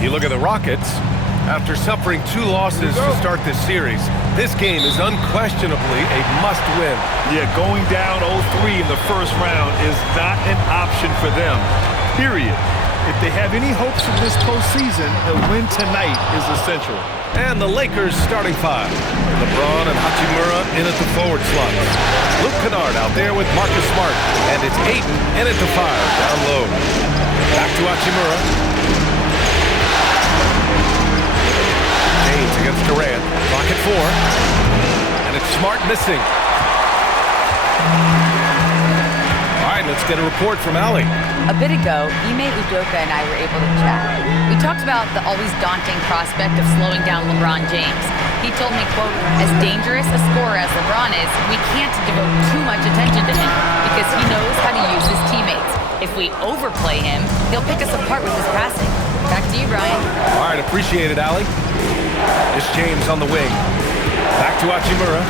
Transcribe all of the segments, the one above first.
You look at the Rockets. After suffering 2 losses to start this series, this game is unquestionably a must-win. Yeah, going down 0-3 in the first round is not an option for them, period. If they have any hopes of this postseason, a win tonight is essential. And the Lakers starting 5. LeBron and Hachimura in at the forward slot. Luke Kennard out there with Marcus Smart. And it's Ayton in at the 5, down low. Back to Hachimura. James against Durant. Clock at 4. And it's Smart missing. All right, let's get a report from Allie. A bit ago, Ime Udoka and I were able to chat. We talked about the always daunting prospect of slowing down LeBron James. He told me, quote, as dangerous a scorer as LeBron is, we can't devote too much attention to him because he knows how to use his teammates. If we overplay him, he'll pick us apart with his passing. Back to you, Brian. All right, appreciate it, Allie. It's James on the wing. Back to Hachimura.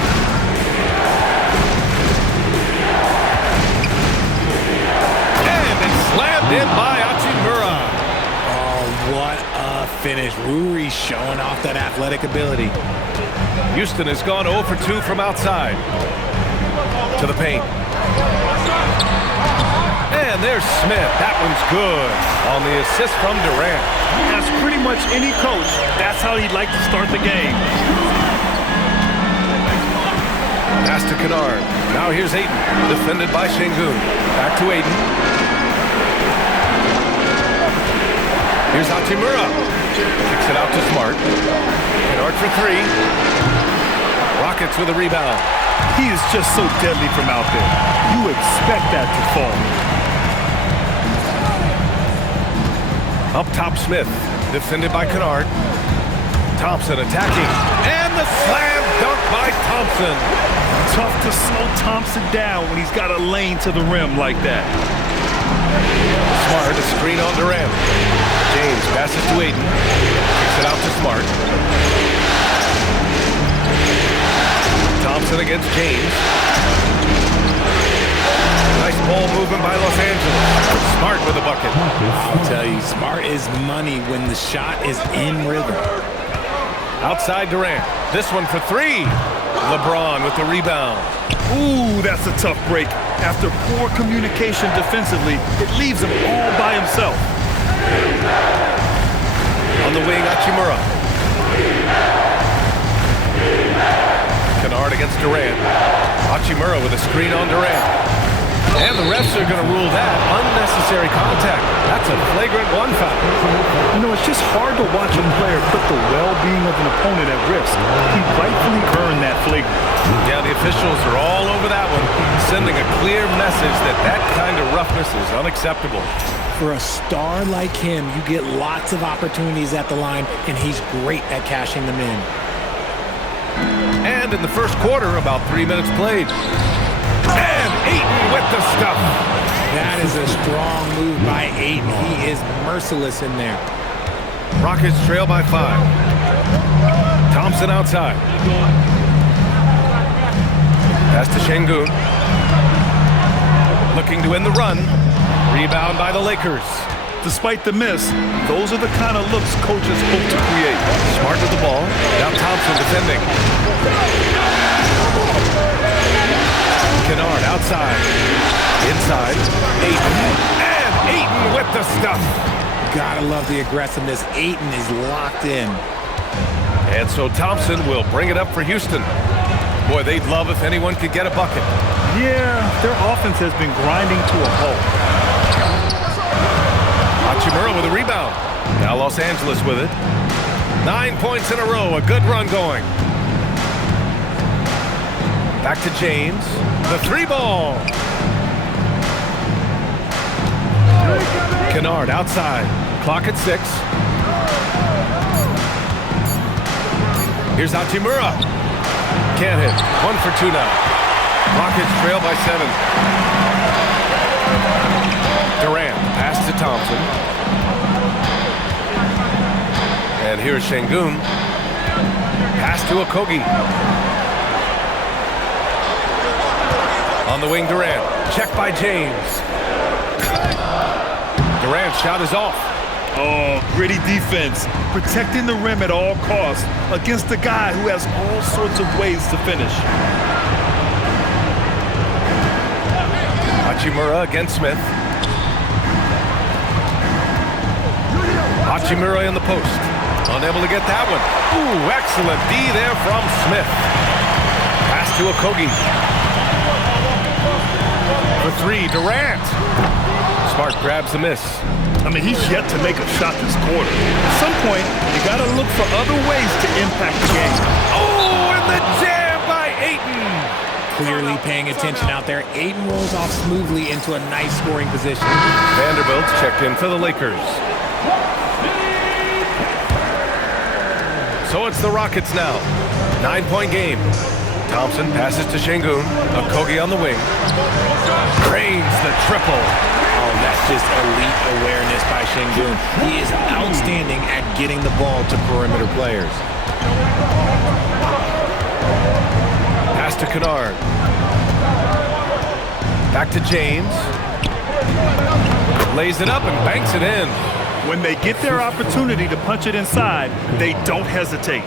And it's slammed in by Hachimura. Oh, what a finish. Ruri's showing off that athletic ability. Houston has gone 0 for 2 from outside. To the paint. And there's Smith. That one's good on the assist from Durant. As pretty much any coach, that's how he'd like to start the game. Pass to Kennard. Now here's Ayton, defended by Şengün. Back to Ayton. Here's Hachimura. Kicks it out to Smart. Kennard for 3. Rockets with a rebound. He is just so deadly from out there. You expect that to fall. Up top, Smith, defended by Kennard. Thompson attacking, and the slam dunk by Thompson. Tough to slow Thompson down when he's got a lane to the rim like that. Smart, a screen on Durant. James passes to Ayton. Kicks it out to Smart. Thompson against James. Nice ball movement by Los Angeles. Smart with a bucket. I'll tell you, Smart is money when the shot is in rhythm. Outside Durant. This one for 3. LeBron with the rebound. Ooh, that's a tough break. After poor communication defensively, it leaves him all by himself. On the wing, Hachimura. Kennard against Durant. Hachimura with a screen on Durant. And the refs are going to rule that unnecessary contact. That's a flagrant 1 foul. You know, it's just hard to watch a player put the well-being of an opponent at risk. He rightfully earned that flagrant. Yeah, the officials are all over that one, sending a clear message that that kind of roughness is unacceptable. For a star like him, you get lots of opportunities at the line, and he's great at cashing them in. And in the first quarter, about 3 minutes played. And Ayton with the stuff. That is a strong move by Ayton. He is merciless in there. Rockets trail by 5. Thompson outside. Pass to Şengün. Looking to end the run. Rebound by the Lakers. Despite the miss, those are the kind of looks coaches hope to create. Smart with the ball. Now Thompson defending. Kennard outside. Inside. Ayton. And Ayton with the stuff. Gotta love the aggressiveness. Ayton is locked in. And so Thompson will bring it up for Houston. Boy, they'd love if anyone could get a bucket. Yeah, their offense has been grinding to a halt. Hachimura with a rebound. Now Los Angeles with it. 9 points in a row. A good run going. Back to James. The 3-ball. Kennard outside. Clock at 6. Here's Hachimura. Can't hit. 1 for 2 now. Rockets trail by 7. Durant. Pass to Thompson. And here's Şengün. Pass to Okogie. On the wing, Durant. Check by James. Durant's shot is off. Oh, gritty defense, protecting the rim at all costs against a guy who has all sorts of ways to finish. Hachimura against Smith. Hachimura in the post. Unable to get that one. Ooh, excellent D there from Smith. Pass to Okogie. For three, Durant. Smart grabs the miss. I mean, he's yet to make a shot this quarter. At some point, you got to look for other ways to impact the game. Oh, and the jam by Ayton. Clearly paying attention out there. Ayton rolls off smoothly into a nice scoring position. Vanderbilt's checked in for the Lakers. So it's the Rockets now. 9-point game. Thompson passes to Şengün. Okogie on the wing. Cranes the triple. Oh, that's just elite awareness by Şengün. He is outstanding at getting the ball to perimeter players. Pass to Kennard. Back to James. Lays it up and banks it in. When they get their opportunity to punch it inside, they don't hesitate.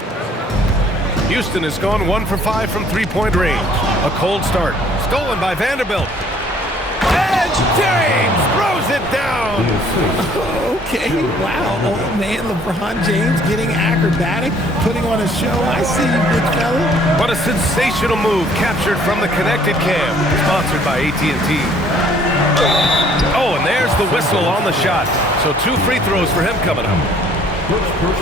Houston has gone 1 for 5 from three-point range. A cold start. Stolen by Vanderbilt. And James throws it down. Okay, wow. Oh, man, LeBron James getting acrobatic, putting on a show. I see you, big fella. What a sensational move captured from the connected cam. Sponsored by AT&T. Oh, and there's the whistle on the shot. So 2 free throws for him coming up.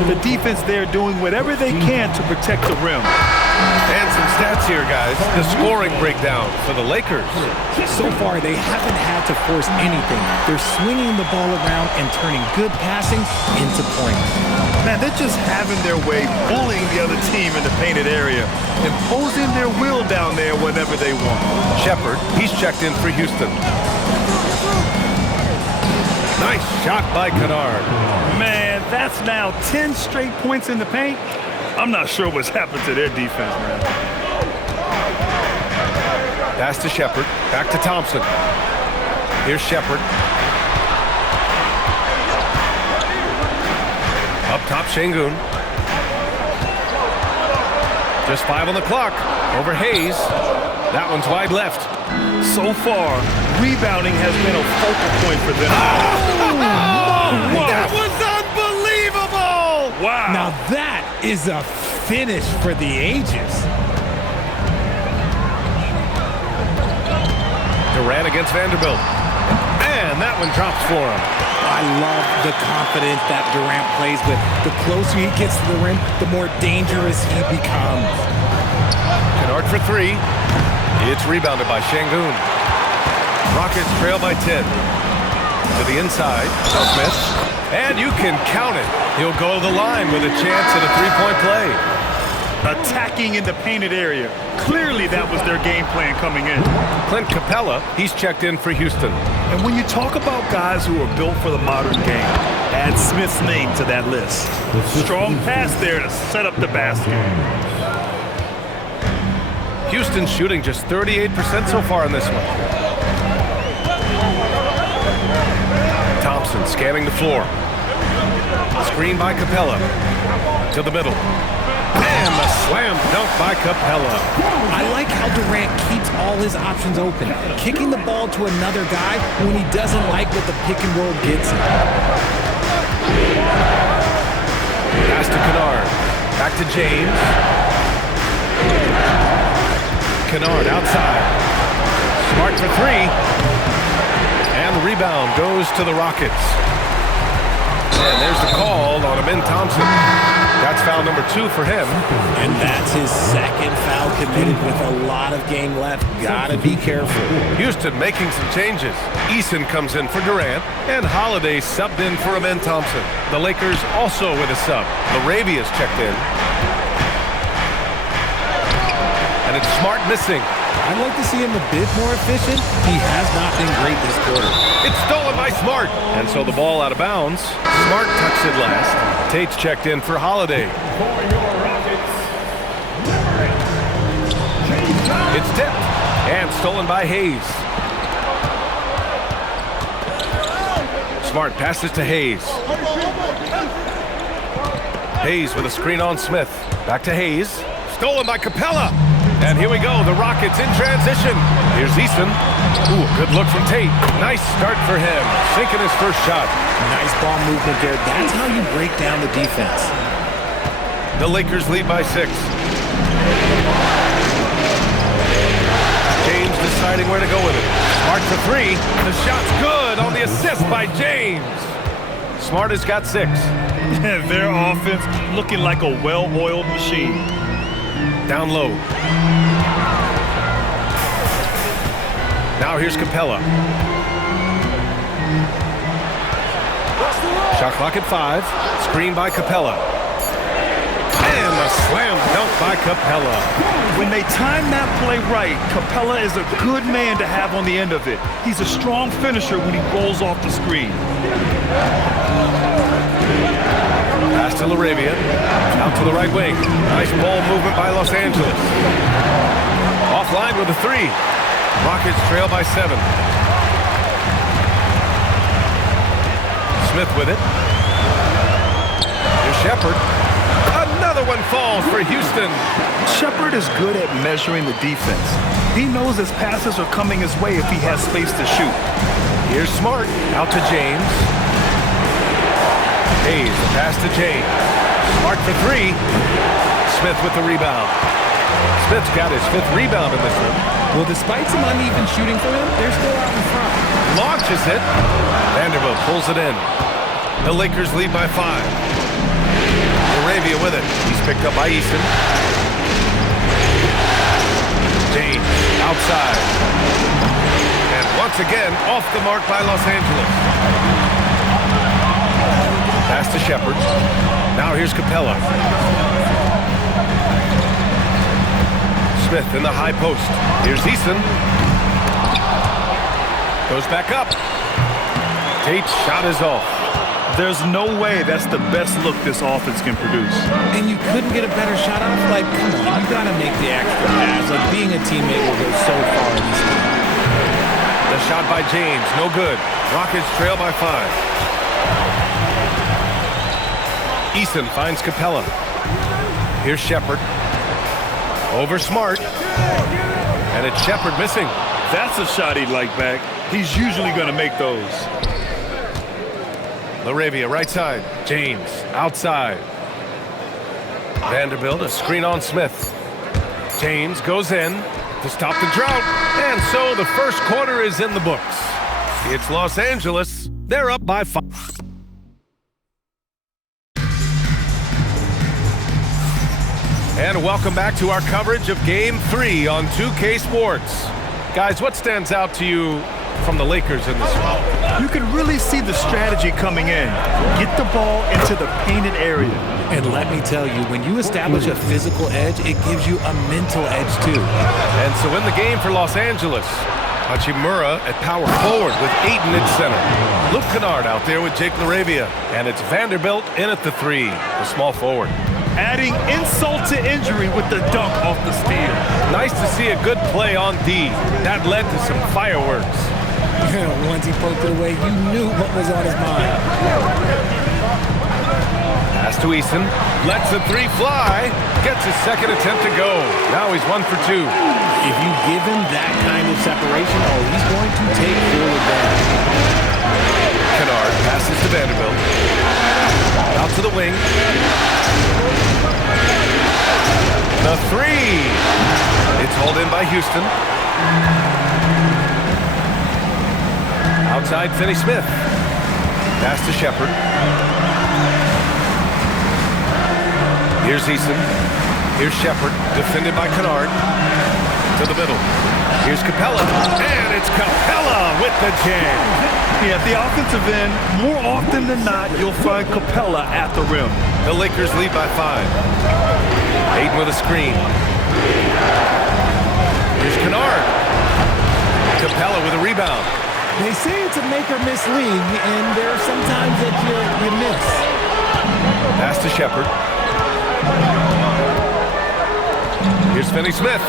The defense there doing whatever they can to protect the rim. And some stats here, guys. The scoring breakdown for the Lakers. So far, they haven't had to force anything. They're swinging the ball around and turning good passing into points. Man, they're just having their way, bullying the other team in the painted area, imposing their will down there whenever they want. Shepard, he's checked in for Houston. Nice shot by Kennard. Man, that's now 10 straight points in the paint. I'm not sure what's happened to their defense, man. Pass to Shepard. Back to Thompson. Here's Shepard. Up top, Şengün. Just 5 on the clock. Over Hayes. That one's wide left. So far, rebounding has been a focal point for them. That was unbelievable! Wow. Now that is a finish for the ages. Durant against Vanderbilt. And that one drops for him. I love the confidence that Durant plays with. The closer he gets to the rim, the more dangerous he becomes. Kennard for 3. It's rebounded by Şengün. Rockets trail by 10. To the inside, Smith. And you can count it. He'll go to the line with a chance at a 3-point play. Attacking in the painted area. Clearly that was their game plan coming in. Clint Capella, he's checked in for Houston. And when you talk about guys who are built for the modern game, add Smith's name to that list. Strong pass there to set up the basket. Houston shooting just 38% so far in this one. Thompson scanning the floor. Screen by Capella. To the middle. And the slam dunk by Capella. I like how Durant keeps all his options open, kicking the ball to another guy when he doesn't like what the pick and roll gets him. Pass to Kennard. Back to James. Kennard outside. Smart for 3. And the rebound goes to the Rockets. And there's the call on Amin Thompson. That's foul number 2 for him. And that's his second foul committed with a lot of game left. Gotta be careful. Houston making some changes. Eason comes in for Durant, and Holiday subbed in for Amin Thompson. The Lakers also with a sub. Larabia's checked in. And it's Smart missing. I'd like to see him a bit more efficient. He has not been great this quarter. It's stolen by Smart. And so the ball out of bounds. Smart touched it last. Tate's checked in for Holiday. It's tipped and stolen by Hayes. Smart passes to Hayes. Hayes with a screen on Smith. Back to Hayes. Stolen by Capella. And here we go, the Rockets in transition. Here's Easton. Ooh, good look from Tate. Nice start for him. Sinking his first shot. Nice ball movement there. That's how you break down the defense. The Lakers lead by 6. James deciding where to go with it. Smart for 3. The shot's good on the assist by James. Smart has got 6. Their offense looking like a well-oiled machine. Down low. Now here's Capella. Shot clock at 5. Screen by Capella. And a slam dunk by Capella. When they time that play right, Capella is a good man to have on the end of it. He's a strong finisher when he rolls off the screen. Pass to Laravia. Out to the right wing. Nice ball movement by Los Angeles. Offline with a 3. Rockets trail by 7. Smith with it. Here's Shepherd. Another one falls for Houston. Shepherd is good at measuring the defense. He knows his passes are coming his way if he has space to shoot. Here's Smart. Out to James. Hayes, the pass to James. Smart for 3. Smith with the rebound. Smith's got his 5th rebound in this one. Well, despite some uneven shooting for him, they're still out in front. Launches it. Vanderbilt pulls it in. The Lakers lead by 5. Arabia with it. He's picked up by Easton. James outside. And once again, off the mark by Los Angeles. Pass to Shepherd. Now here's Capella. Smith in the high post. Here's Easton. Goes back up. Tate's shot is off. There's no way that's the best look this offense can produce. And you couldn't get a better shot off? Like, come on, you gotta make the extra pass. Like, being a teammate will go so far in this game. The shot by James, no good. Rockets trail by 5. Easton finds Capella. Here's Shepherd. Over Smart. And it's Shepherd missing. That's a shot he'd like back. He's usually going to make those. Laravia, right side. James, outside. Vanderbilt, a screen on Smith. James goes in to stop the drought. And so the first quarter is in the books. It's Los Angeles. They're up by 5. And welcome back to our coverage of Game 3 on 2K Sports. Guys, what stands out to you from the Lakers in this one? You can really see the strategy coming in. Get the ball into the painted area. And let me tell you, when you establish a physical edge, it gives you a mental edge too. And so in the game for Los Angeles, Hachimura at power forward with Ayton at center. Luke Kennard out there with Jake Laravia. And it's Vanderbilt in at the 3, the small forward. Adding insult to injury with the dunk off the steal. Nice to see a good play on D. That led to some fireworks. Once he poked it away, you knew what was on his mind. Pass to Easton. Lets the 3 fly. Gets his second attempt to go. Now he's 1 for 2. If you give him that kind of separation, he's going to take full advantage. Kennard passes to Vanderbilt. Out to the wing. The 3. It's hauled in by Houston. Outside, Finney-Smith. Pass to Shepherd. Here's Easton. Here's Shepherd, defended by Kennard. To the middle. Here's Capella. And it's Capella with the jam. Yeah, at the offensive end, more often than not, you'll find Capella at the rim. The Lakers lead by 5. Ayton with a screen. Here's Kennard. Capella with a rebound. They say it's a make-or-miss league, and there are some times that you miss. Pass to Shepherd. Here's Finney-Smith.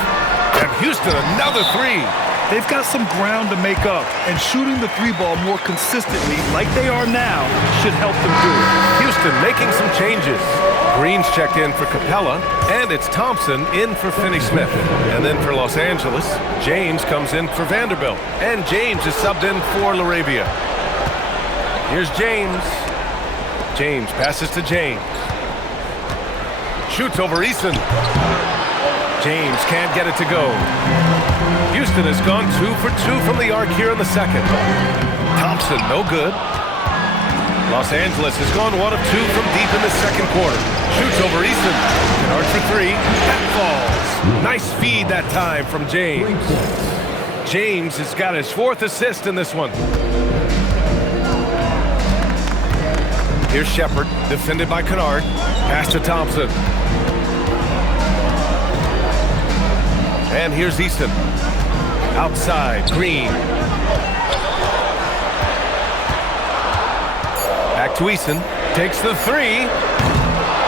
And Houston, another 3. They've got some ground to make up, and shooting the three ball more consistently, like they are now, should help them do it. Houston making some changes. Green's checked in for Capella, and it's Thompson in for Finney-Smith. And then for Los Angeles, James comes in for Vanderbilt. And James is subbed in for LaRavia. Here's James. James passes to James. Shoots over Eason. James can't get it to go. Houston has gone 2 for 2 from the arc here in the second. Thompson, no good. Los Angeles has gone 1 of 2 from deep in the second quarter. Shoots over Eason. Kennard for 3. That falls. Nice feed that time from James. James has got his 4th assist in this one. Here's Shepard, defended by Kennard. Pass to Thompson. And here's Easton. Outside, Green. Back to Eason. Takes the 3.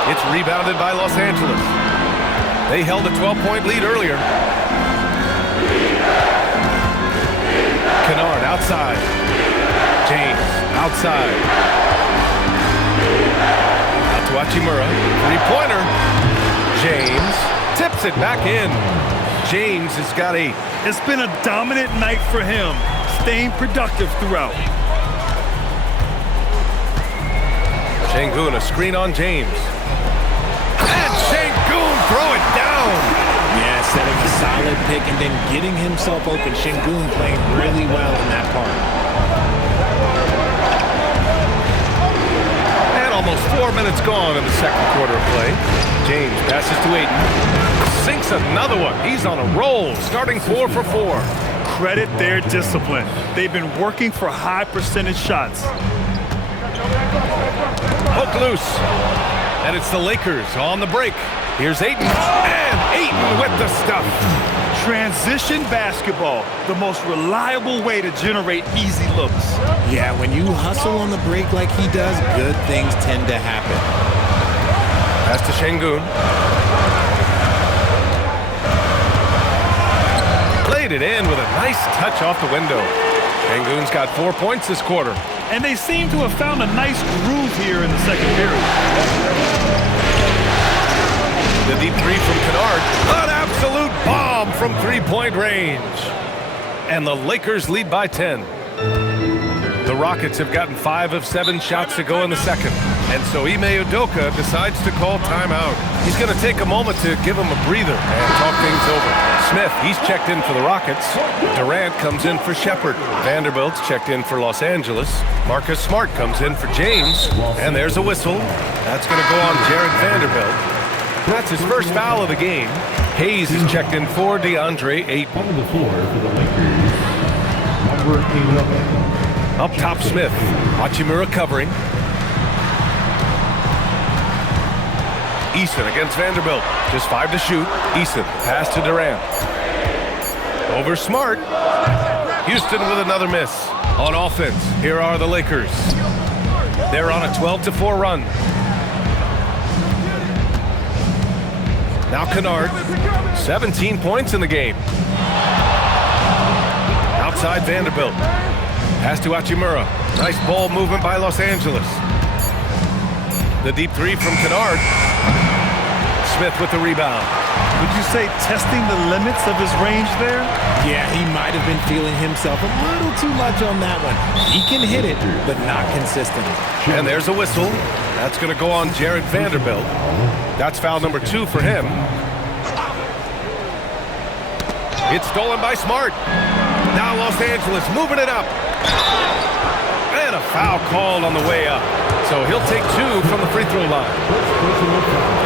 It's rebounded by Los Angeles. They held a 12-point lead earlier. Kennard outside. James outside. Out to Hachimura. Three-pointer. James tips it back in. James has got 8. It's been a dominant night for him, staying productive throughout. Şengün, a screen on James. And Şengün throw it down. Yeah, setting a solid pick and then getting himself open. Şengün playing really well in that part. And almost 4 minutes gone in the second quarter of play. James passes to Ayton. Sinks another one. He's on a roll, starting 4 for 4. Credit their discipline. They've been working for high percentage shots. Hook loose. And it's the Lakers on the break. Here's Ayton. And Ayton with the stuff. Transition basketball, the most reliable way to generate easy looks. Yeah, when you hustle on the break like he does, good things tend to happen. Pass to Şengün. Played it in with a nice touch off the window. Şengün's got 4 points this quarter. And they seem to have found a nice groove here in the second period. The deep 3 from Kennard. An absolute bomb from three-point range. And the Lakers lead by 10. The Rockets have gotten 5 of 7 shots to go in the second. And so Ime Udoka decides to call timeout. He's going to take a moment to give him a breather and talk things over. Smith, he's checked in for the Rockets. Durant comes in for Shepard. Vanderbilt's checked in for Los Angeles. Marcus Smart comes in for James. And there's a whistle. That's going to go on Jared Vanderbilt. That's his first foul of the game. Hayes is checked in for DeAndre Ayton. On the floor for the Lakers, number 11. Up top, Smith. Hachimura covering. Eason against Vanderbilt. Just 5 to shoot. Eason, pass to Durant. Over Smart. Houston with another miss. On offense, here are the Lakers. They're on a 12-4 run. Now Kennard. 17 points in the game. Outside Vanderbilt. Pass to Hachimura. Nice ball movement by Los Angeles. The deep 3 from Kennard. Smith with the rebound. Would you say testing the limits of his range there? Yeah, he might have been feeling himself a little too much on that one. He can hit it, but not consistently. And there's a whistle. That's going to go on Jared Vanderbilt. That's foul number 2 for him. It's stolen by Smart. Now Los Angeles moving it up. And a foul called on the way up. So he'll take 2 from the free throw line.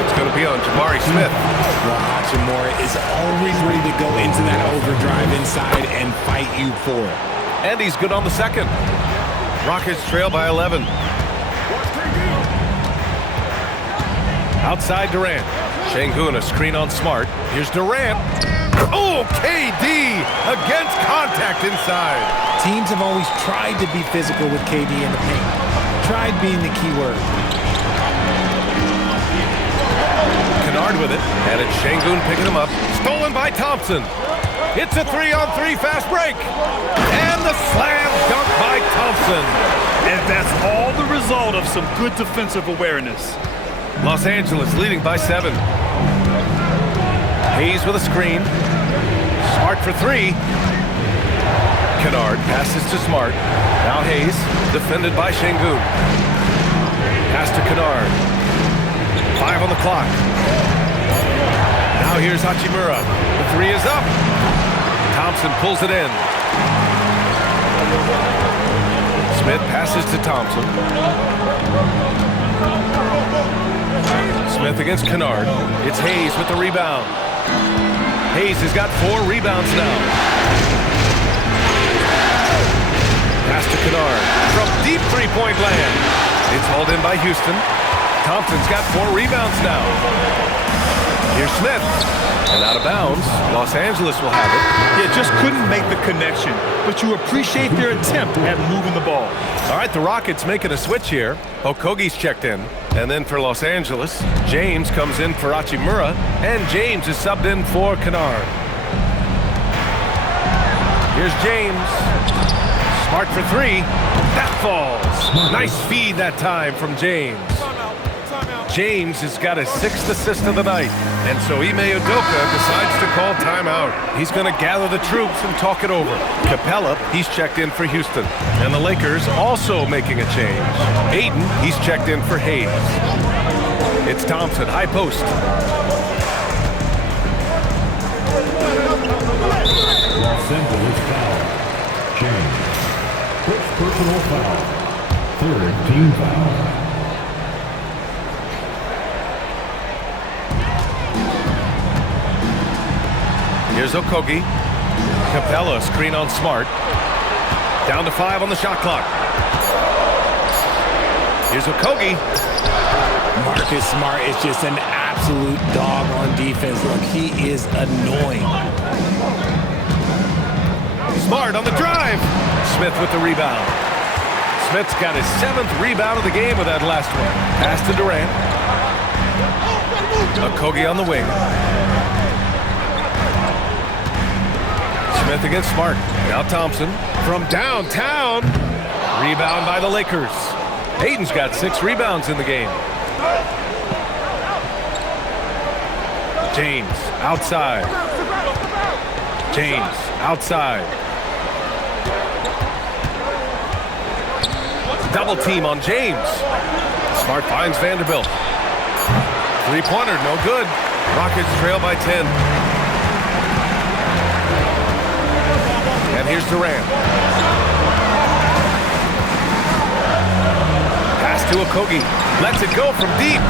It's going to be on Jabari Smith. Well, Hachimura is always ready to go into that overdrive inside and fight you for it. And he's good on the second. Rockets trail by 11. Outside Durant. Şengün, a screen on Smart. Here's Durant. Oh, KD against contact inside. Teams have always tried to be physical with KD in the paint. Tried being the key word. Kennard with it, and it's Şengün picking him up. Stolen by Thompson. It's a 3-on-3 fast break. And the slam dunk by Thompson. And that's all the result of some good defensive awareness. Los Angeles leading by 7. Hayes with a screen. Smart for 3. Kennard passes to Smart. Now Hayes, defended by Şengün. Pass to Kennard. 5 on the clock. Now here's Hachimura. The 3 is up. Thompson pulls it in. Smith passes to Thompson. Smith against Kennard. It's Hayes with the rebound. Hayes has got 4 rebounds now. Pass to Kennard from deep three-point land. It's hauled in by Houston. Thompson's got 4 rebounds now. Here's Smith. And out of bounds. Los Angeles will have it. Yeah, just couldn't make the connection. But you appreciate their attempt at moving the ball. All right, the Rockets making a switch here. Okogi's checked in. And then for Los Angeles, James comes in for Hachimura. And James is subbed in for Kennard. Here's James. Smart for 3. That falls. Nice feed that time from James. James has got his 6th assist of the night. And so Ime Udoka decides to call timeout. He's going to gather the troops and talk it over. Capella, he's checked in for Houston. And the Lakers also making a change. Ayton, he's checked in for Hayes. It's Thompson, high post. Los Angeles foul. James. First personal foul. 3rd team foul. Here's Okogie. Capella, screen on Smart. Down to 5 on the shot clock. Here's Okogie. Marcus Smart is just an absolute dog on defense. Look, he is annoying. Smart on the drive. Smith with the rebound. Smith's got his 7th rebound of the game with that last one. Pass to Durant. Okogie on the wing. Smith against Smart. Now Thompson from downtown. Rebound by the Lakers. Ayton's got 6 rebounds in the game. James outside. James outside. Double team on James. Smart finds Vanderbilt. 3-pointer, no good. Rockets trail by 10. And here's Durant. Pass to Okogie. Lets it go from deep.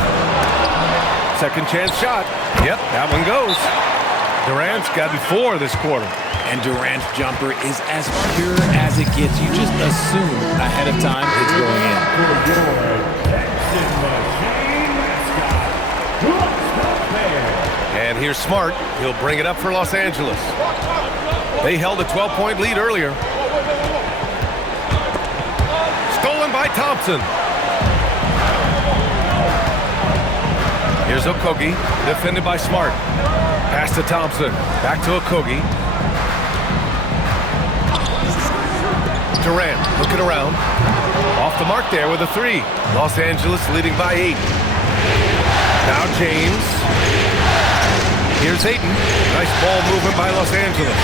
Second chance shot. Yep, that one goes. Durant's gotten 4 this quarter. And Durant's jumper is as pure as it gets. You just assume ahead of time it's going in. And here's Smart. He'll bring it up for Los Angeles. They held a 12-point lead earlier. Stolen by Thompson. Here's Okogie, defended by Smart. Pass to Thompson. Back to Okogie. Durant looking around. Off the mark there with a 3. Los Angeles leading by 8. Now James. Here's Ayton. Nice ball movement by Los Angeles.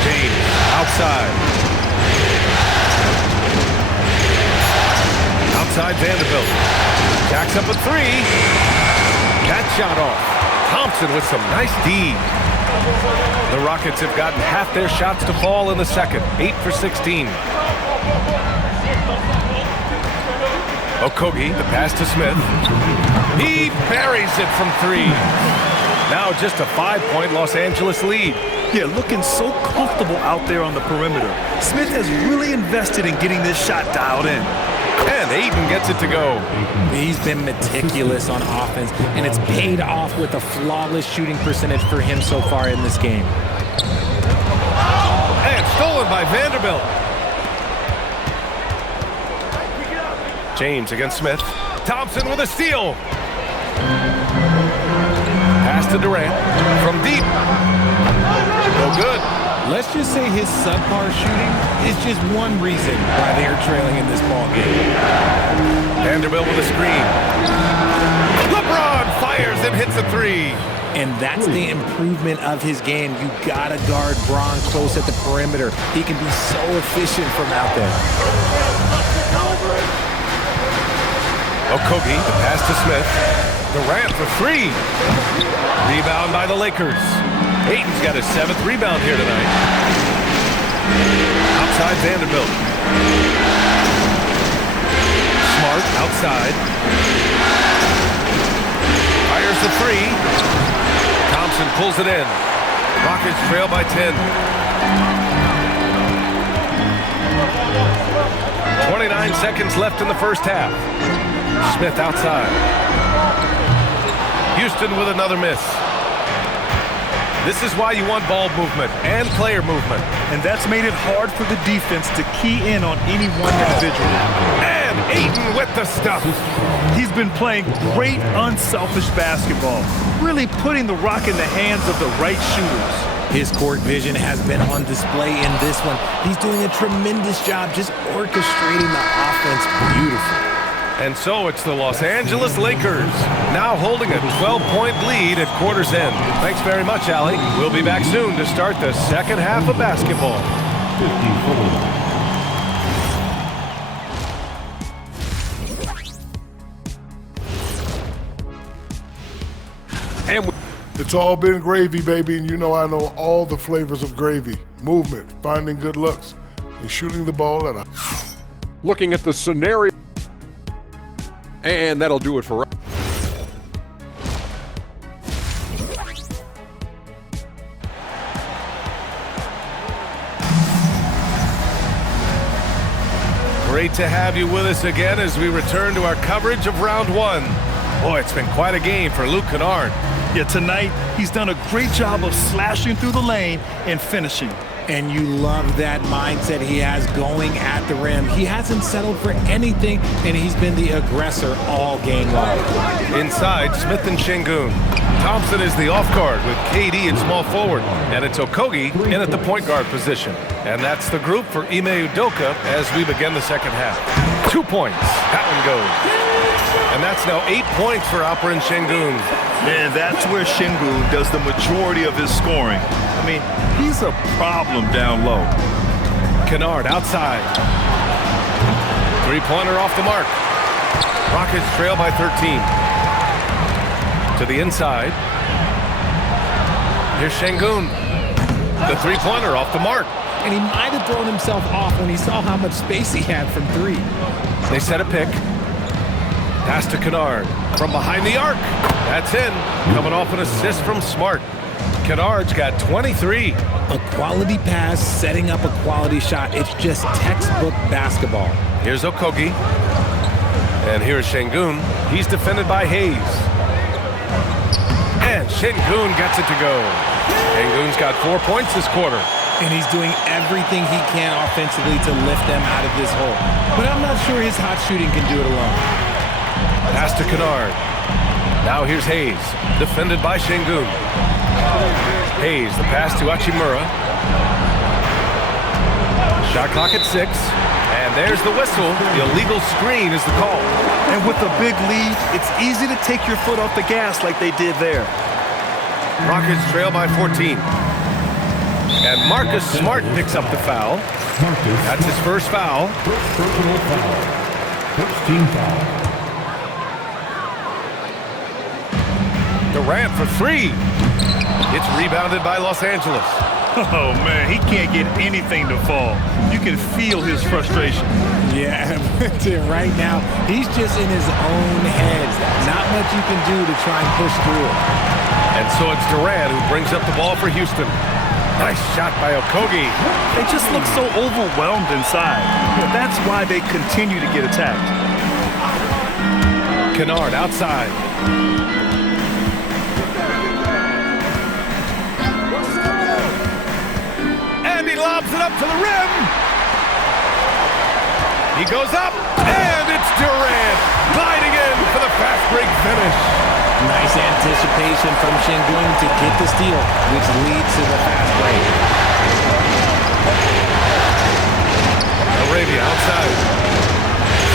James outside. Outside Vanderbilt. Jacks up a 3. That shot off. Thompson with some nice D. The Rockets have gotten half their shots to fall in the second. 8 for 16. Okogie, the pass to Smith. He buries it from 3. Now just a 5-point Los Angeles lead. Yeah, looking so comfortable out there on the perimeter. Smith has really invested in getting this shot dialed in. And Ayton gets it to go. He's been meticulous on offense, and it's paid off with a flawless shooting percentage for him so far in this game. And stolen by Vanderbilt. James against Smith. Thompson with a steal. Pass to Durant. From deep. No good. Let's just say his subpar shooting is just one reason why they are trailing in this ball game. Vanderbilt with a screen. LeBron fires and hits a three. And that's the improvement of his game. You gotta guard Bron close at the perimeter. He can be so efficient from out there. Okogie, the pass to Smith. Durant for three. Rebound by the Lakers. Ayton's got his 7th rebound here tonight. Outside Vanderbilt. Smart outside. Fires the three. Thompson pulls it in. Rockets trail by 10. 29 seconds left in the first half. Smith outside. Houston with another miss. This is why you want ball movement and player movement. And that's made it hard for the defense to key in on any one individual. And Ayton with the stuff. He's been playing great, unselfish basketball, really putting the rock in the hands of the right shooters. His court vision has been on display in this one. He's doing a tremendous job just orchestrating the offense beautifully. And so it's the Los Angeles Lakers now holding a 12-point lead at quarter's end. Thanks very much, Allie. We'll be back soon to start the second half of basketball. 54. And it's all been gravy, baby, and you know I know all the flavors of gravy. Movement, finding good looks, and shooting the ball at a... Looking at the scenario. And that'll do it for... Great to have you with us again as we return to our coverage of round one. Boy, it's been quite a game for Luke Kennard. Yeah, tonight he's done a great job of slashing through the lane and finishing. And you love that mindset he has going at the rim. He hasn't settled for anything, and he's been the aggressor all game long. Inside, Smith and Şengün. Thompson is the off guard with KD in small forward. And it's Okogie in at the point guard position. And that's the group for Ime Udoka as we begin the second half. 2 points. That one goes. And that's now 8 points for Alperen Şengün. Man, that's where Şengün does the majority of his scoring. I mean, he's a problem down low. Kennard outside. Three-pointer off the mark. Rockets trail by 13. To the inside. Here's Şengün. The three-pointer off the mark. And he might have thrown himself off when he saw how much space he had from three. They set a pick. Pass to Kennard from behind the arc. That's in. Coming off an assist from Smart. Kennard's got 23. A quality pass, setting up a quality shot. It's just textbook basketball. Here's Okogie. And here's Şengün. He's defended by Hayes. And Şengün gets it to go. Şengün's got 4 points this quarter. And he's doing everything he can offensively to lift them out of this hole. But I'm not sure his hot shooting can do it alone. Pass to Kennard. Now here's Hayes, defended by Şengün. Hayes, the pass to Hachimura. Shot clock at 6. And there's the whistle. The illegal screen is the call. And with a big lead, it's easy to take your foot off the gas like they did there. Rockets trail by 14. And Marcus Smart picks up the foul. That's his first foul. Personal foul. First team foul. Durant for three. It's rebounded by Los Angeles. Oh, man, he can't get anything to fall. You can feel his frustration. Yeah, right now, he's just in his own head. Not much you can do to try and push through it. And so it's Durant who brings up the ball for Houston. Nice shot by Okogie. They just look so overwhelmed inside. That's why they continue to get attacked. Kennard outside. And he lobs it up to the rim. He goes up, and it's Durant gliding in for the fast break finish. Nice anticipation from Şengün to get the steal, which leads to the fast break. Arabia outside.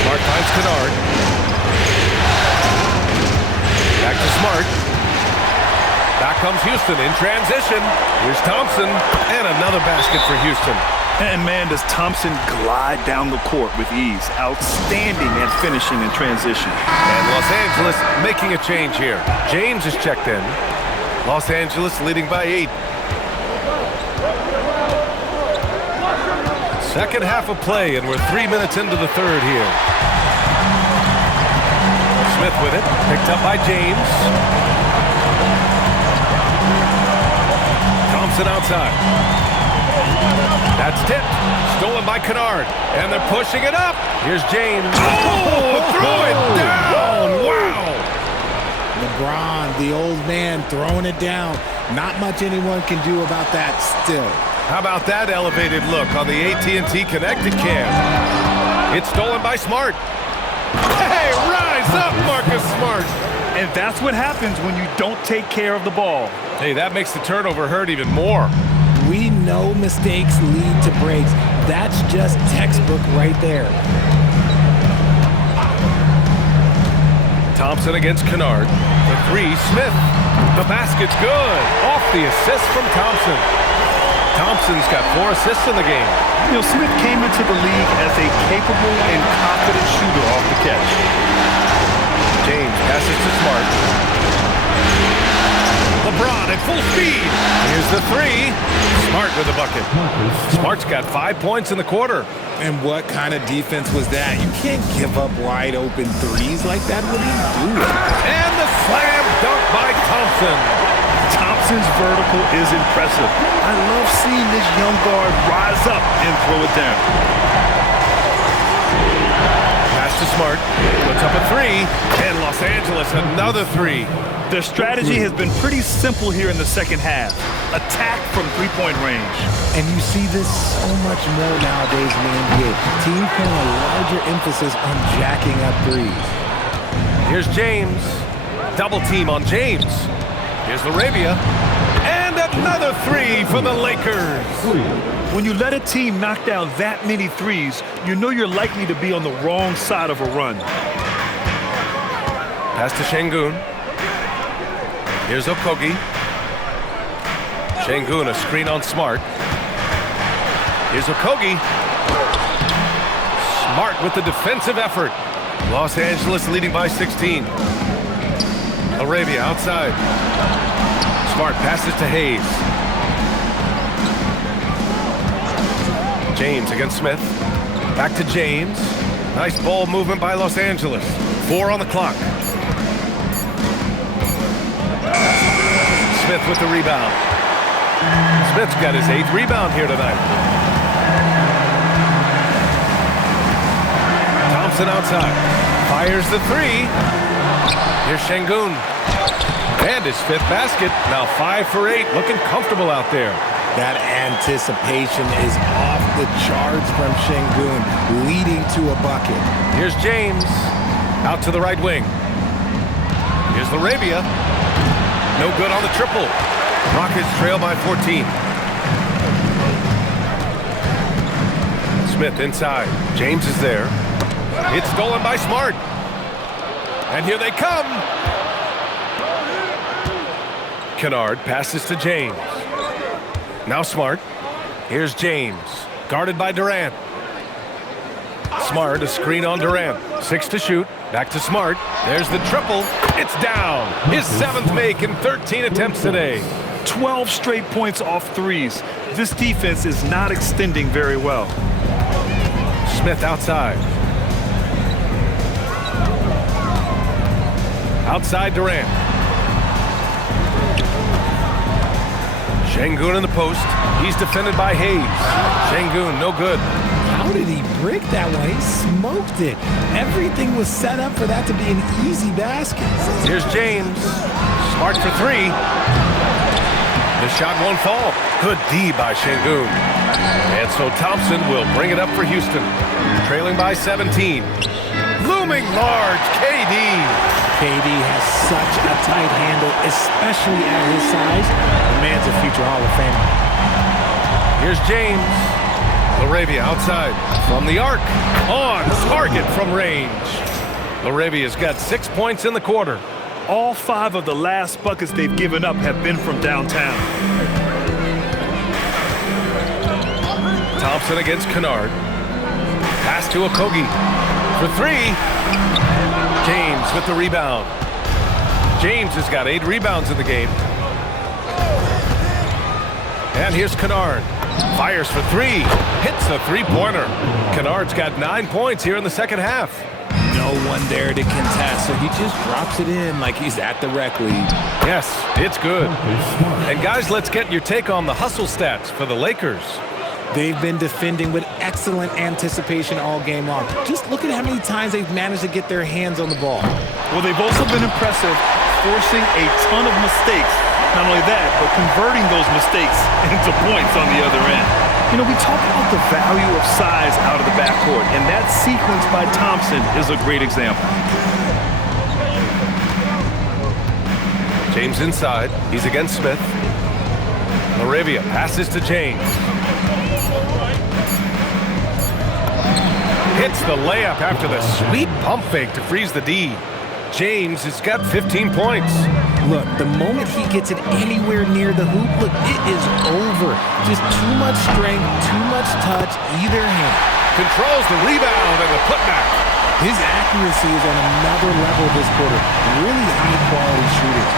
Smart finds Kennard. Back to Smart. Back comes Houston in transition. Here's Thompson, and another basket for Houston. And man, does Thompson glide down the court with ease. Outstanding at finishing in transition. And Los Angeles making a change here. James is checked in. Los Angeles leading by 8. Second half of play, and we're 3 minutes into the third here. Smith with it, picked up by James. Thompson outside. That's tipped. Stolen by Kennard. And they're pushing it up. Here's James. Oh, threw it down. Wow. LeBron, the old man, throwing it down. Not much anyone can do about that still. How about that elevated look on the AT&T Connected Cam? It's stolen by Smart. Hey, rise up, Marcus Smart. And that's what happens when you don't take care of the ball. Hey, that makes the turnover hurt even more. We know mistakes lead to breaks. That's just textbook right there. Thompson against Kennard. The three, Smith. The basket's good. Off the assist from Thompson. Thompson's got 4 assists in the game. You know, Smith came into the league as a capable and confident shooter off the catch. James passes to Smart. LeBron at full speed. Here's the three. Smart with the bucket. Smart's got 5 points in the quarter. And what kind of defense was that? You can't give up wide open threes like that. What are you doing? And the slam dunk by Thompson. Thompson's vertical is impressive. I love seeing this young guard rise up and throw it down. Pass to Smart. Puts up a three. And Los Angeles another three. Their strategy has been pretty simple here in the second half. Attack from three-point range. And you see this so much more nowadays in the NBA. Teams putting a larger emphasis on jacking up threes. Here's James. Double team on James. Here's Arabia. And another three for the Lakers. When you let a team knock down that many threes, you know you're likely to be on the wrong side of a run. Pass to Şengün. Here's Okogie. Şengün, a screen on Smart. Here's Okogie. Smart with the defensive effort. Los Angeles leading by 16. Arabia outside. Smart passes to Hayes. James against Smith. Back to James. Nice ball movement by Los Angeles. 4 on the clock. Smith with the rebound. Smith's got his 8th rebound here tonight. Thompson outside. Fires the three. Here's Şengün. And his 5th basket. Now 5 for 8. Looking comfortable out there. That anticipation is off the charts from Şengün, leading to a bucket. Here's James. Out to the right wing. Here's Arabia. No good on the triple. Rockets trail by 14. Smith inside. James is there. It's stolen by Smart. And here they come. Kennard passes to James. Now Smart. Here's James. Guarded by Durant. Smart, a screen on Durant. 6 to shoot. Back to Smart. There's the triple. It's down. His 7th make in 13 attempts today. 12 straight points off threes. This defense is not extending very well. Smith outside. Outside Durant. Şengün in the post. He's defended by Hayes. Şengün, no good. How did he break that one? He smoked it. Everything was set up for that to be an easy basket. Here's James. Smart for 3. The shot won't fall. Good D by Şengün. And so Thompson will bring it up for Houston. Trailing by 17. Looming large, KD. KD has such a tight handle, especially at his size. The man's a future Hall of Famer. Here's James. LaRavia outside from the arc. On target from range. LaRavia's got 6 points in the quarter. All 5 of the last buckets they've given up have been from downtown. Thompson against Kennard. Pass to Okogie for 3. James with the rebound. James has got 8 rebounds in the game. And here's Kennard. Fires for 3. Hits the three-pointer. Kennard's got 9 points here in the second half. No one there to contest, so he just drops it in like he's at the rec league. Yes, it's good. And guys, let's get your take on the hustle stats for the Lakers. They've been defending with excellent anticipation all game long. Just look at how many times they've managed to get their hands on the ball. Well, they've also been impressive, forcing a ton of mistakes. Not only that, but converting those mistakes into points on the other end. You know, we talk about the value of size out of the backcourt, and that sequence by Thompson is a great example. James inside. He's against Smith. LaRavia passes to James. Hits the layup after the sweet pump fake to freeze the D. James has got 15 points. Look, the moment he gets it anywhere near the hoop, look, it is over. Just too much strength, too much touch, either hand. Controls the rebound and the putback. His accuracy is on another level this quarter. Really high-quality shooting.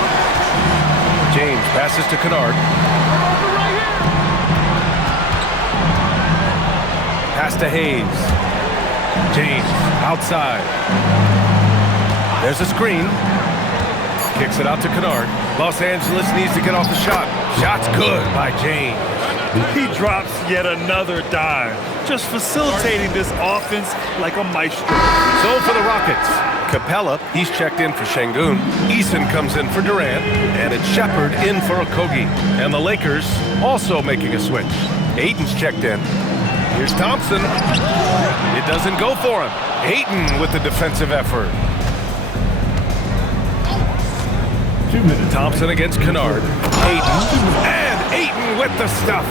James passes to Kennard. Pass to Hayes. James outside. There's a screen. Kicks it out to Kennard. Los Angeles needs to get off the shot. Shot's good by James. He drops yet another dime, just facilitating this offense like a maestro. So for the Rockets, Capella, he's checked in for Şengün. Eason comes in for Durant, and it's Shepard in for Okogie. And the Lakers also making a switch. Ayton's checked in. Here's Thompson. It doesn't go for him. Ayton with the defensive effort. 2 minutes. Thompson against Kennard. Ayton. And Ayton with the stuff.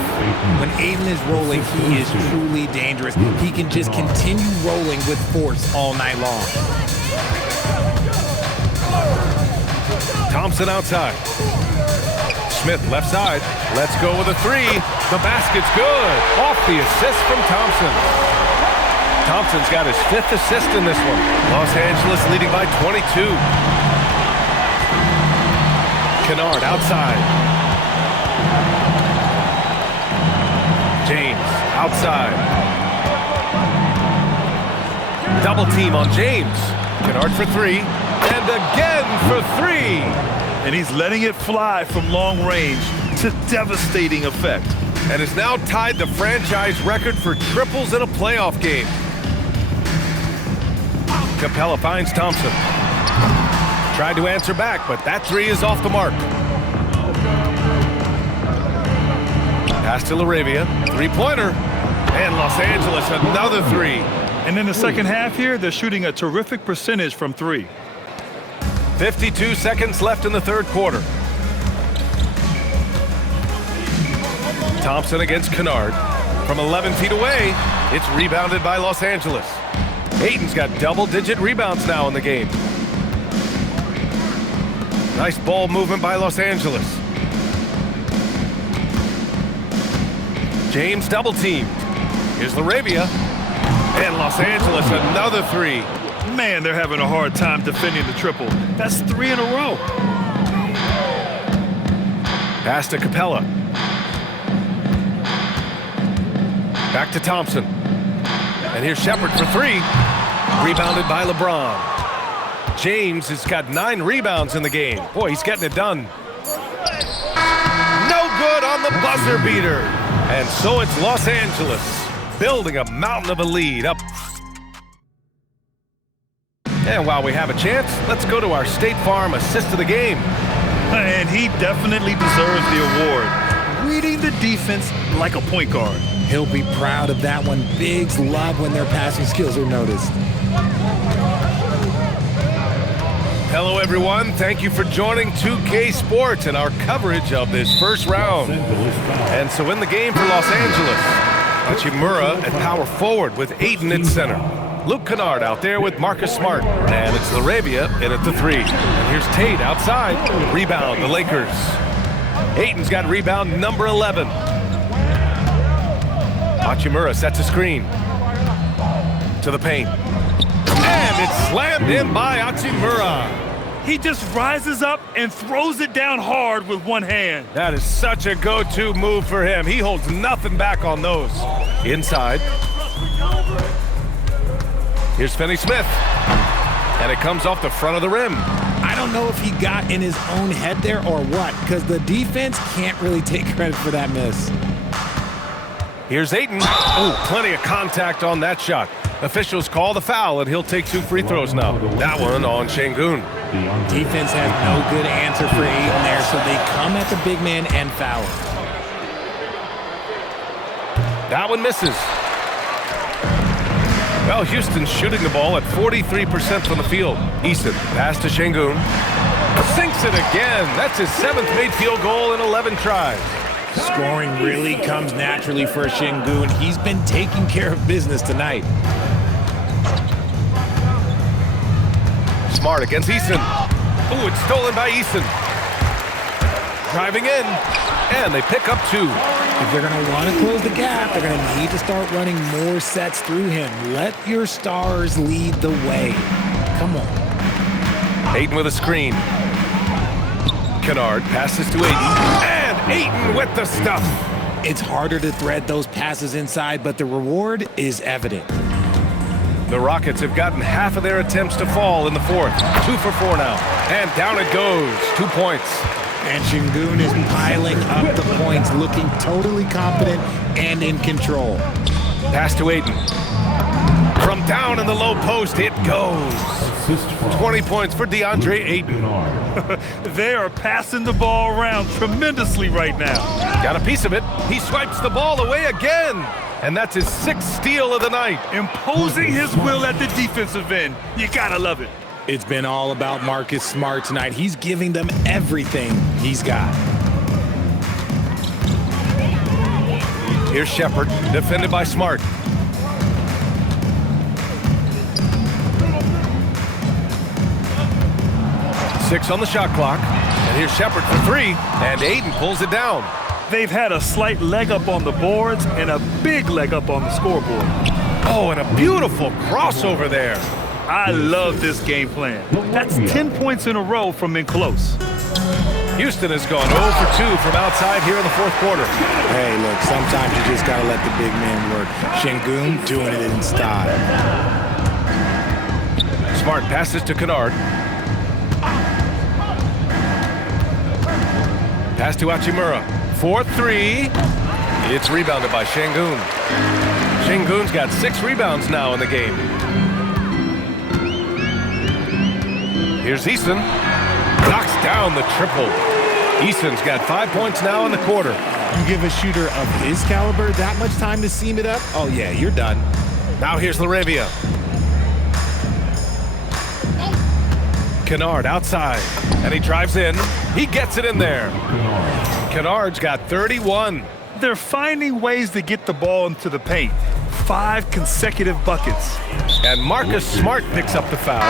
When Ayton is rolling, he is truly dangerous. He can just continue rolling with force all night long. Thompson outside. Smith left side. Let's go with a 3. The basket's good. Off the assist from Thompson. Thompson's got his 5th assist in this one. Los Angeles leading by 22. Kennard outside. James outside. Double team on James. Kennard for 3. And again for 3. And he's letting it fly from long range to devastating effect. And has now tied the franchise record for triples in a playoff game. Capella finds Thompson. Tried to answer back, but that 3 is off the mark. Pass to LaRavia. 3-pointer. And Los Angeles another 3. And in the second half here, they're shooting a terrific percentage from 3. 52 seconds left in the third quarter. Thompson against Kennard. From 11 feet away, it's rebounded by Los Angeles. Ayton's got double-digit rebounds now in the game. Nice ball movement by Los Angeles. James double teamed. Here's LaRavia. And Los Angeles another 3. Man, they're having a hard time defending the triple. That's 3 in a row. Pass to Capella. Back to Thompson. And here's Shepard for 3. Rebounded by LeBron. James has got 9 rebounds in the game. Boy, he's getting it done. No good on the buzzer beater. And so it's Los Angeles building a mountain of a lead up. And while we have a chance, let's go to our State Farm assist of the game. And he definitely deserves the award. Reading the defense like a point guard. He'll be proud of that one. Bigs love when their passing skills are noticed. Hello, everyone. Thank you for joining 2K Sports and our coverage of this first round. And so in the game for Los Angeles, Hachimura at power forward with Ayton at center. Luke Kennard out there with Marcus Smart. And it's Laravia in at the 3. And here's Tate outside. Rebound, the Lakers. Ayton's got rebound number 11. Hachimura sets a screen. To the paint. And it's slammed in by Hachimura. He just rises up and throws it down hard with one hand. That is such a go-to move for him. He holds nothing back on those. Inside. Here's Finney Smith. And it comes off the front of the rim. I don't know if he got in his own head there or what, because the defense can't really take credit for that miss. Here's Ayton. Oh, plenty of contact on that shot. Officials call the foul, and he'll take 2 free throws now. That one on Şengün. Defense has no good answer for Ayton there, so they come at the big man and foul him. That one misses. Well, Houston's shooting the ball at 43% from the field. Eason, pass to Şengün. Sinks it again. That's his 7th made field goal in 11 tries. Scoring really comes naturally for Şengün. He's been taking care of business tonight. Smart against Eason. Oh, it's stolen by Eason. Driving in, and they pick up 2. If they're going to want to close the gap, they're going to need to start running more sets through him. Let your stars lead the way. Come on. Ayton with a screen. Kennard passes to Ayton, and Ayton with the stuff. It's harder to thread those passes inside, but the reward is evident. The Rockets have gotten half of their attempts to fall in the 4th. 2 for 4 now, and down it goes. 2 points. And Şengün is piling up the points, looking totally confident and in control. Pass to Ayton. From down in the low post, it goes. 20 points for DeAndre Ayton. They are passing the ball around tremendously right now. Got a piece of it. He swipes the ball away again. And that's his 6th steal of the night. Imposing his will at the defensive end. You gotta love it. It's been all about Marcus Smart tonight. He's giving them everything he's got. Here's Shepherd, defended by Smart. Six on the shot clock. And here's Shepherd for 3, and Ayton pulls it down. They've had a slight leg up on the boards and a big leg up on the scoreboard. Oh, and a beautiful crossover there. I love this game plan. That's 10 points in a row from in close. Houston has gone 0 for 2 from outside here in the 4th quarter. Hey, look, sometimes you just got to let the big man work. Şengün doing it in style. Smart passes to Kennard. Pass to Hachimura. 4-3. It's rebounded by Şengün. Şengün's got 6 rebounds now in the game. Here's Eason. Knocks down the triple. Eason's got 5 points now in the quarter. You give a shooter of his caliber that much time to seam it up? Oh, yeah, you're done. Now here's Laravia. Kennard outside, and he drives in. He gets it in there. Kennard's got 31. They're finding ways to get the ball into the paint. 5 consecutive buckets. And Marcus Smart picks up the foul.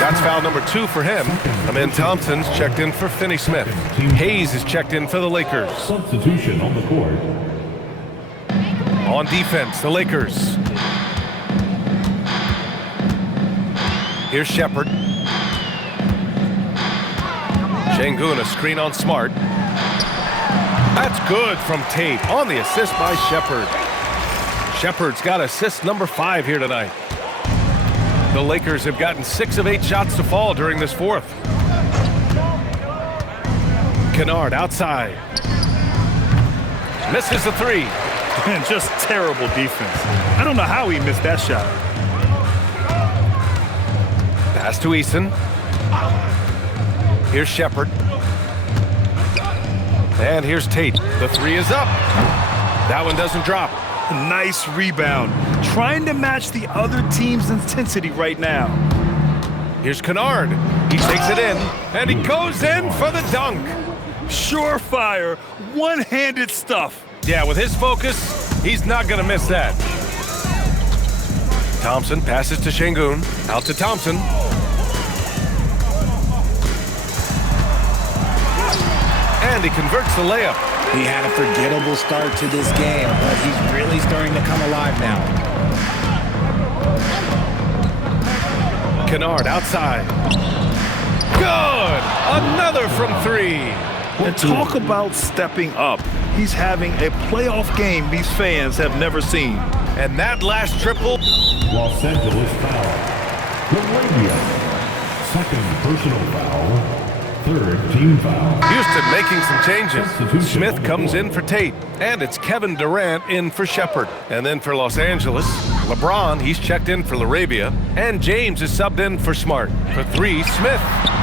That's foul number 2 for him. Amin Thompson's checked in for Finney Smith. Hayes is checked in for the Lakers. Substitution on the court. On defense, the Lakers. Here's Shepherd. Şengün, a screen on Smart. That's good from Tate on the assist by Shepherd. Shepherd's got assist number 5 here tonight. The Lakers have gotten 6 of 8 shots to fall during this 4th. Kennard outside. Misses the 3. And just terrible defense. I don't know how he missed that shot. Pass to Eason. Here's Shepherd. And here's Tate. The 3 is up. That one doesn't drop. Nice rebound. Trying to match the other team's intensity right now. Here's Kennard. He takes it in, and he goes in for the dunk. Surefire, one-handed stuff. Yeah, with his focus, he's not going to miss that. Thompson passes to Şengün. Out to Thompson. And he converts the layup. He had a forgettable start to this game, but he's really starting to come alive now. Kennard outside. Good! Another from three. And talk about stepping up. He's having a playoff game these fans have never seen. And that last triple. Los Angeles foul. Arabia. Second personal foul. Third team foul. Houston making some changes. Smith comes in for Tate. And it's Kevin Durant in for Shepard. And then for Los Angeles, LeBron, he's checked in for Arabia. And James is subbed in for Smart. For three, Smith.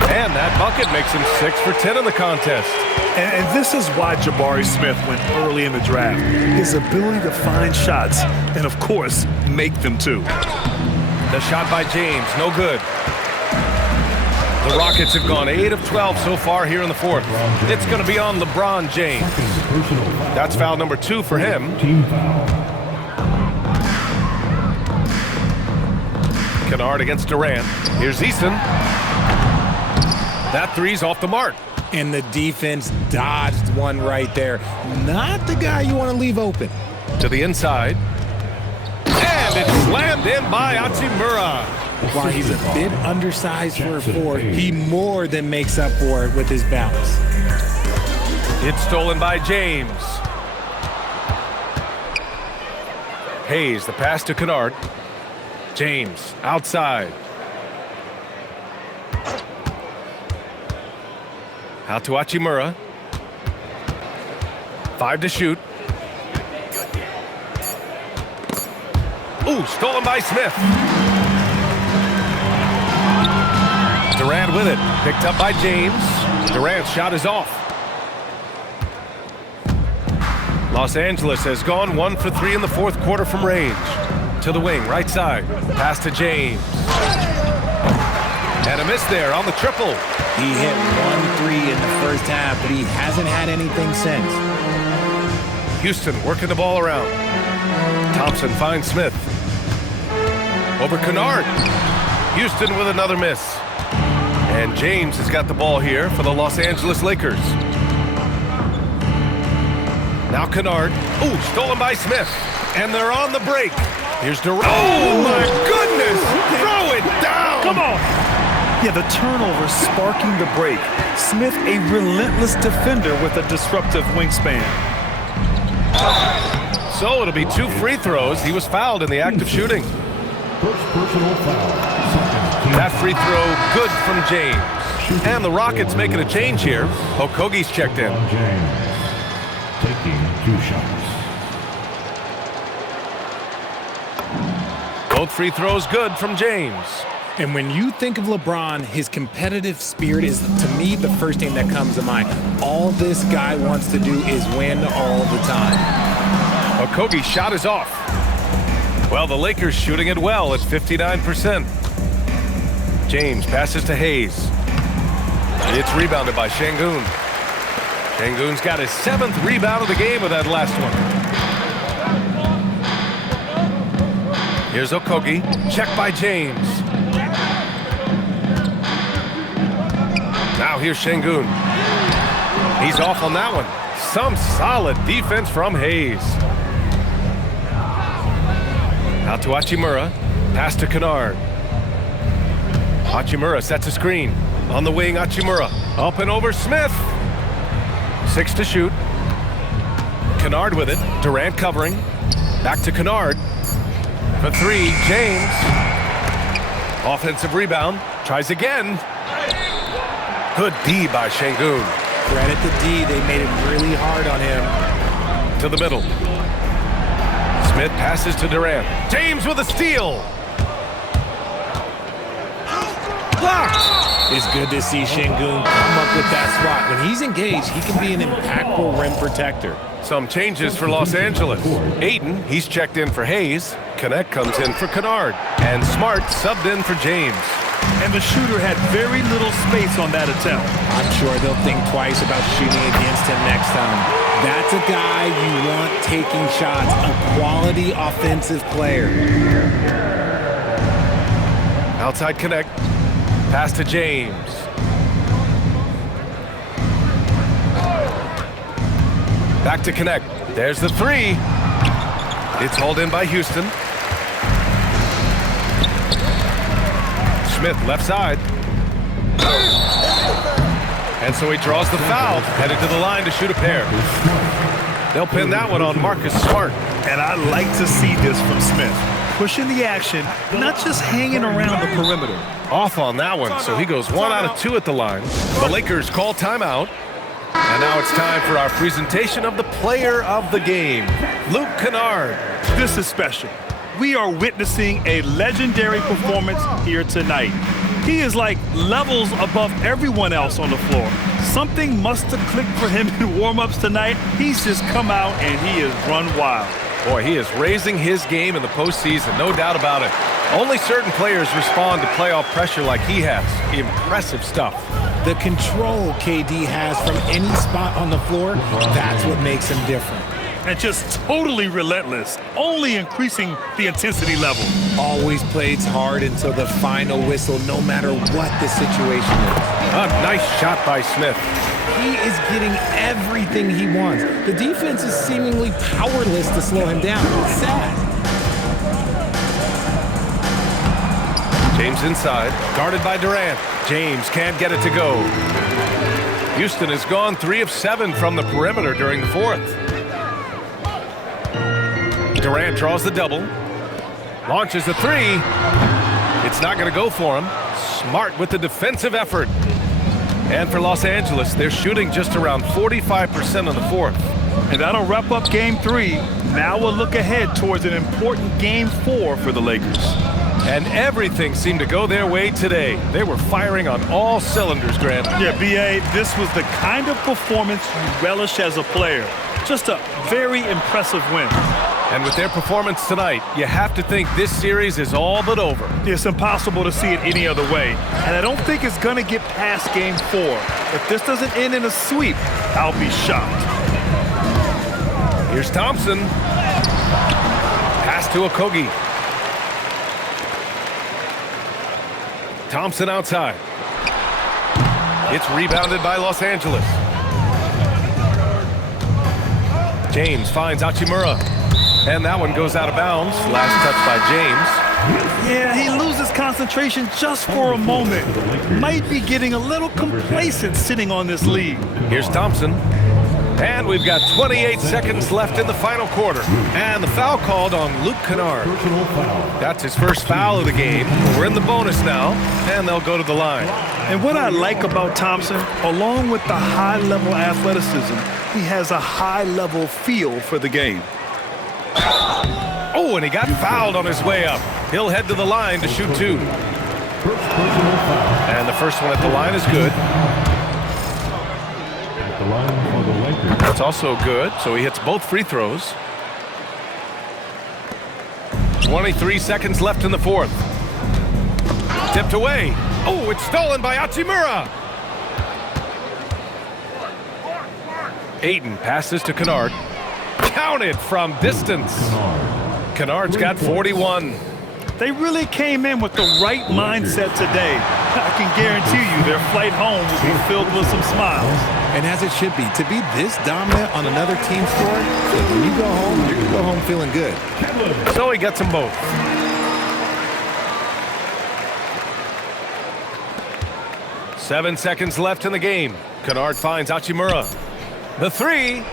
And that bucket makes him 6 for 10 in the contest. And this is why Jabari Smith went early in the draft. His ability to find shots and, of course, make them too. The shot by James, no good. The Rockets have gone 8 of 12 so far here in the fourth. It's going to be on LeBron James. That's foul number 2 for him. Team foul. Kennard against Durant. Here's Eason. That three's off the mark. And the defense dodged one right there. Not the guy you want to leave open. To the inside. And it's slammed in by Hachimura. While he's a bit undersized for a 4, he more than makes up for it with his bounce. It's stolen by James. Hayes, the pass to Kennard. James, outside. Out to Hachimura. 5 to shoot. Ooh, stolen by Smith. Durant with it. Picked up by James. Durant's shot is off. Los Angeles has gone 1 for 3 in the fourth quarter from range. To the wing, right side. Pass to James. And a miss there on the triple. He hit 1 3 in the first half, but he hasn't had anything since. Houston working the ball around. Thompson finds Smith. Over Kennard. Houston with another miss. And James has got the ball here for the Los Angeles Lakers. Now Kennard. Ooh, stolen by Smith. And they're on the break. Here's Durant. Oh, my goodness! Throw it down! Come on! Yeah, the turnover sparking the break. Smith, a relentless defender with a disruptive wingspan. So it'll be 2 free throws. He was fouled in the act of shooting. First personal foul. That free throw good from James. And the Rockets making a change here. Okogie's checked in. James taking 2 shots. Both free throws good from James. And when you think of LeBron, his competitive spirit is, to me, the first thing that comes to mind. All this guy wants to do is win all the time. Okogie's shot is off. Well, the Lakers shooting it well at 59%. James passes to Hayes. It's rebounded by Şengün. Şengün's got his 7th rebound of the game with that last one. Here's Okogie. Check by James. Now here's Şengün. He's off on that one. Some solid defense from Hayes. Out to Hachimura. Pass to Kennard. Hachimura sets a screen. On the wing, Hachimura. Up and over Smith. 6 to shoot. Kennard with it. Durant covering. Back to Kennard. For 3, James. Offensive rebound. Tries again. Good D by Şengün. Credit to D. They made it really hard on him. To the middle. Smith passes to Durant. James with a steal. Blocked. It's good to see Şengün come up with that spot. When he's engaged, he can be an impactful rim protector. Some changes for Los Angeles. Ayton, he's checked in for Hayes. Connect comes in for Kennard. And Smart subbed in for James. and the shooter had very little space on that attempt. I'm sure they'll think twice about shooting against him next time. That's a guy you want taking shots, a quality offensive player. Outside connect. Pass to James. Back to connect. There's the three. It's hauled in by Houston. Smith left side. And so he draws the foul, headed to the line to shoot a pair. They'll pin that one on Marcus Smart. And I like to see this from Smith. Pushing the action, not just hanging around the perimeter. Off on that one, so he goes 1 out of 2 at the line. The Lakers call timeout. And now it's time for our presentation of the player of the game, Luke Kennard. This is special. We are witnessing a legendary performance here tonight. He is like levels above everyone else on the floor. Something must have clicked for him in warm-ups tonight. He's just come out and he has run wild. Boy, he is raising his game in the postseason, no doubt about it. Only certain players respond to playoff pressure like he has. Impressive stuff. The control KD has from any spot on the floor, that's what makes him different. And just totally relentless, only increasing the intensity level. Always plays hard until the final whistle, no matter what the situation is. A nice shot by Smith. He is getting everything he wants. The defense is seemingly powerless to slow him down. It's sad. James inside, guarded by Durant. James can't get it to go. Houston has gone 3 of 7 from the perimeter during the fourth. Durant draws the double. Launches the three. It's not going to go for him. Smart with the defensive effort. And for Los Angeles, they're shooting just around 45% on the fourth. And that'll wrap up Game 3. Now we'll look ahead towards an important Game 4 for the Lakers. And everything seemed to go their way today. They were firing on all cylinders, Grant. Yeah, B.A., this was the kind of performance you relish as a player. Just a very impressive win. And with their performance tonight, you have to think this series is all but over. It's impossible to see it any other way. And I don't think it's going to get past Game 4. If this doesn't end in a sweep, I'll be shocked. Here's Thompson. Pass to Okogie. Thompson outside. It's rebounded by Los Angeles. James finds Hachimura. And that one goes out of bounds. Last touch by James. Yeah, he loses concentration just for a moment. Might be getting a little complacent sitting on this lead. Here's Thompson. And we've got 28 seconds left in the final quarter. And the foul called on Luke Kennard. That's his first foul of the game. We're in the bonus now, and they'll go to the line. And what I like about Thompson, along with the high-level athleticism, he has a high-level feel for the game. Oh, and he got fouled on his way up. He'll head to the line to shoot 2. And the first one at the line is good. That's also good, so he hits both free throws. 23 seconds left in the fourth. Tipped away. Oh, it's stolen by Hachimura. Ayton passes to Kennard. Counted from distance. Kennard's got 41. They really came in with the right mindset today. I can guarantee you their flight home will be filled with some smiles. And as it should be, to be this dominant on another team's floor, when you go home, you're going to go home feeling good. So he gets them both. Seven seconds left in the game. Kennard finds Hachimura. The three.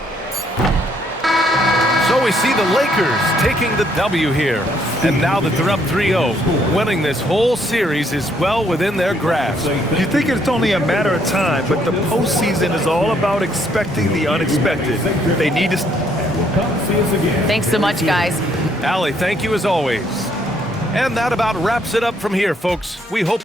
So we see the Lakers taking the W here. And now that they're up 3-0, winning this whole series is well within their grasp. You think it's only a matter of time, but the postseason is all about expecting the unexpected. They need to... Thanks so much, guys. Allie, thank you as always. And that about wraps it up from here, folks. We hope